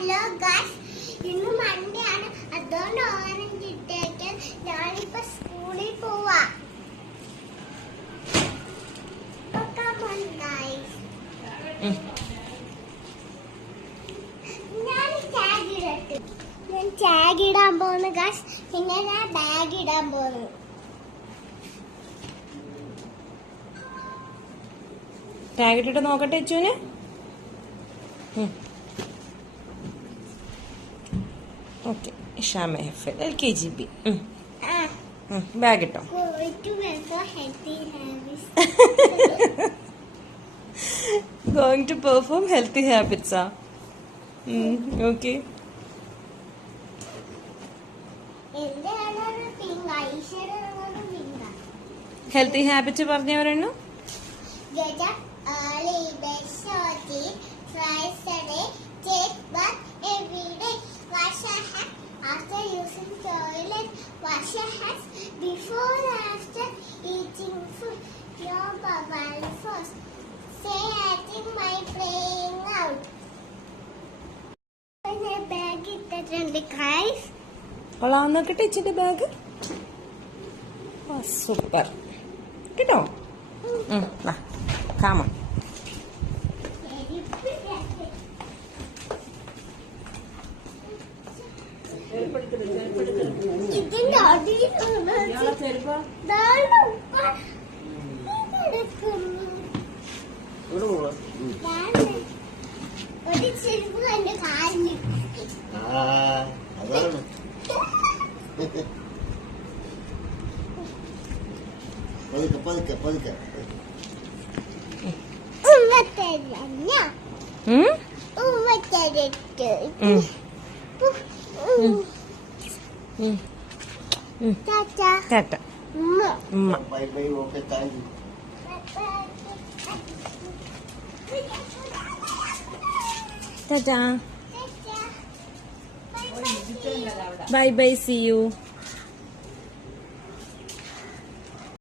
Hello guys, ഇന്ന് Monday ആണ്. അതുകൊണ്ട് ഓറഞ്ച് ഇട്ടേക്കാൻ ഞാനിപ്പോ സ്കൂളിൽ പോവാ. ഞാൻ ടാഗ് ഇടാൻ പോകുന്നു ഗായ്സ്. പിന്നെ ഞാൻ ബാഗ് ഇടാൻ പോകുന്നു. ടാഗ് ഇട്ടിട്ട് നോക്കട്ടെ അച്ചുവിന്. ഓക്കെ, ഇഷാമ എഫ് LKGB. ബാഗ് ഇട്ടോ. Going to perform healthy habits. Okay. Healthy habits പറഞ്ഞവരാണ്. Get up early, brush your teeth, twice a day, take bath every day, wash your hands after using toilet, wash your hands before and after eating food, your mobile first. Say I think my playing out. Bag ഇട്ടിട്ടുണ്ട് guys. കൊള്ളാവുന്ന നോക്കട്ടെ ഇച്ചിന്റെ bag. Super കേട്ടോ. കാമ ഇതിന്റെ ഒരു ചെരുപ്പ് എന്റെ കാലിന് പതുക്കെ tata. Bye bye. Okay, thank you. Tata. Bye bye, see U.